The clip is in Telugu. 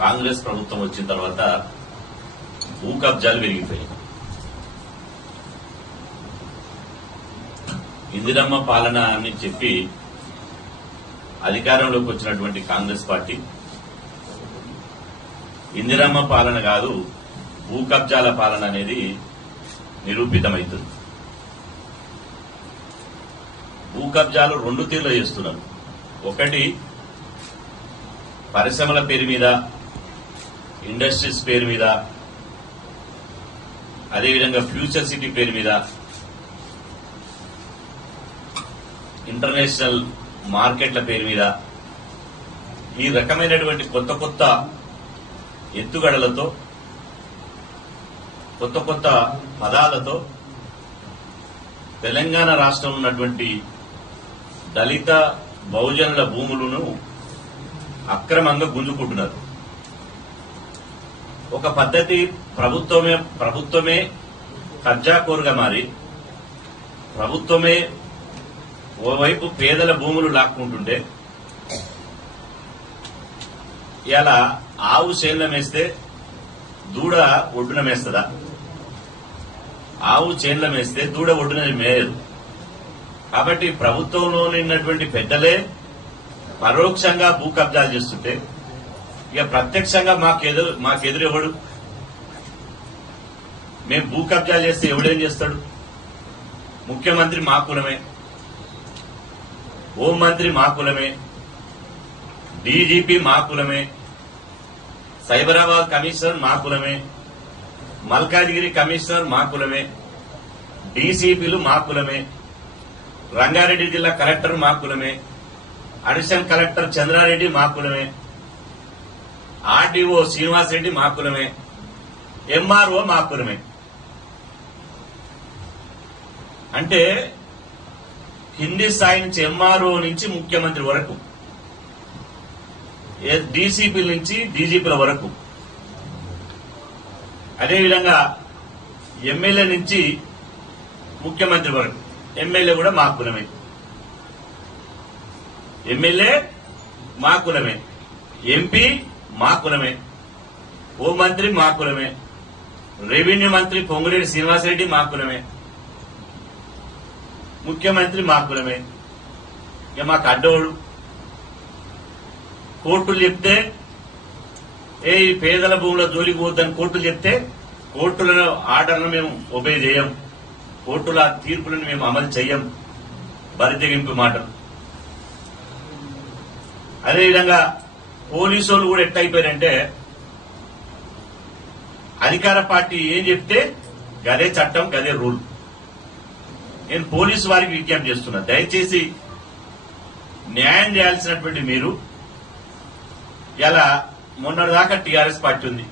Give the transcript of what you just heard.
కాంగ్రెస్ ప్రభుత్వం వచ్చిన తర్వాత భూ కబ్జాలు పెరిగిపోయాయి. ఇందిరమ్మ పాలన అని చెప్పి అధికారంలోకి వచ్చినటువంటి కాంగ్రెస్ పార్టీ ఇందిరమ్మ పాలన కాదు, భూ కబ్జాల పాలన అనేది నిరూపితమవుతుంది. భూ కబ్జాలు రెండు తీర్లు చేస్తున్నారు. ఒకటి పరిశ్రమల పేరు మీద, ఇండస్ట్రీస్ పేరు మీద, అదేవిధంగా ఫ్యూచర్ సిటీ పేరు మీద, ఇంటర్నేషనల్ మార్కెట్ల పేరు మీద ఈ రకమైనటువంటి కొత్త కొత్త ఎత్తుగడలతో, కొత్త కొత్త పదాలతో తెలంగాణ రాష్ట్రంలో ఉన్నటువంటి దళిత బహుజనుల భూములను అక్రమంగా గుంజుకుంటున్నారు. ఒక పద్ధతి ప్రభుత్వమే కబ్జాకోరుగా మారి ప్రభుత్వమే ఓవైపు పేదల భూములు లాక్కుంటుంటే, ఇలా ఆవు చేన్లం వేస్తే దూడ ఒడ్డున మేస్తుందా? ఆవు చేన్లం వేస్తే దూడ ఒడ్డున మేయదు. కాబట్టి ప్రభుత్వంలో ఉన్నటువంటి పెద్దలే పరోక్షంగా భూ కబ్జాలు చేస్తుంటే ఇక ప్రత్యక్షంగా మాకెదురు ఎవడు? మేము భూ కబ్జాలు చేస్తే ఎవడేం చేస్తాడు? ముఖ్యమంత్రి మా కులమే, హోంమంత్రి మా కులమే, డీజీపీ మా కులమే, సైబరాబాద్ కమిషనర్ మా కులమే, మల్కాజిగిరి కమిషనర్ మా కులమే, డీసీపీలు మా కులమే, రంగారెడ్డి జిల్లా కలెక్టర్ మా కులమే, అడిషనల్ కలెక్టర్ చంద్రారెడ్డి మా కులమే, ఆర్డీఓ శ్రీనివాస్ రెడ్డి మా కులమే, ఎంఆర్ఓ మా కులమే. అంటే కింది స్థాయి నుంచి ఎంఆర్ఓ నుంచి ముఖ్యమంత్రి వరకు, డీసీపీల నుంచి డీజీపీల వరకు, అదేవిధంగా ఎమ్మెల్యే నుంచి ముఖ్యమంత్రి వరకు, ఎమ్మెల్యే కూడా మా కులమే, ఎమ్మెల్యే మా కులమే, ఎంపీ మా కులమే, హోంమంత్రి మా కులమే, రెవెన్యూ మంత్రి పొంగులేటి శ్రీనివాసరెడ్డి మా కులమే, ముఖ్యమంత్రి మా కులమే. ఇక మాకు అడ్డోడు. కోర్టులు చెప్తే ఈ పేదల భూముల జోలికి పోద్దని కోర్టులు చెప్తే కోర్టుల ఆర్డర్ను మేము ఒబే చేయం, కోర్టుల తీర్పులను మేము అమలు చేయం. బరితెగింపు మాటలు. అదేవిధంగా పోలీసు వాళ్ళు కూడా ఎట్టయిపోయారంటే అధికార పార్టీ ఏం చెప్తే గదే చట్టం, గదే రూల్. నేను పోలీసు వారికి విజ్ఞప్తి చేస్తున్నా, దయచేసి న్యాయం చేయాల్సినటువంటి మీరు ఇలా మొన్నటిదాకా టీఆర్ఎస్ పార్టీ ఉంది,